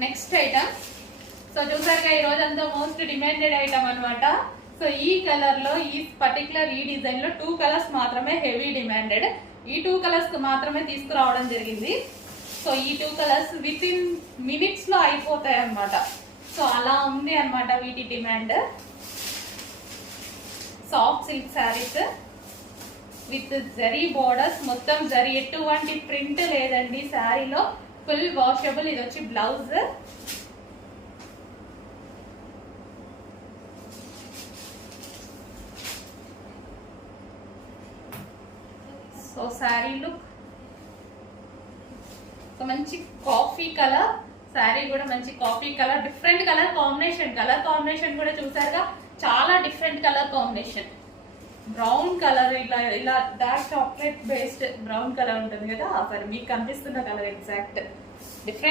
Next item. So చూసారుగా ఈ రోజంతా మోస్ట్ డిమాండెడ్ ఐటమ్ అనమాట. సో ఈ కలర్ లో ఈ పర్టికులర్ ఈ డిజైన్ లో 2 కలర్స్ మాత్రమే హెవీ డిమాండెడ్. ఈ 2 కలర్స్ మాత్రమే తీసుకురావడం జరిగింది. సో ఈ 2 కలర్స్ విత్ ఇన్ మినిట్స్ లో అయిపోతాయి అనమాట. సో అలా ఉంది అనమాట వీటి demand. Soft silk saris with zari borders, మొత్తం జరీ, ఎటువంటి ప్రింట్ లేదండి శారీలో. Full washable. ఇది వచ్చి బ్లౌజ్. సో శారీ లుక్ మంచి కాఫీ కలర్. శారీ కూడా మంచి coffee colour, different colour combination కూడా చూసారుగా, చాలా different colour combination. Brown colour, ఇలా dark chocolate based brown colour ఉంటుంది కదా, మరి మీకు కనిపిస్తున్న కలర్ ఎగ్జాక్ట్ డిఫరెంట్.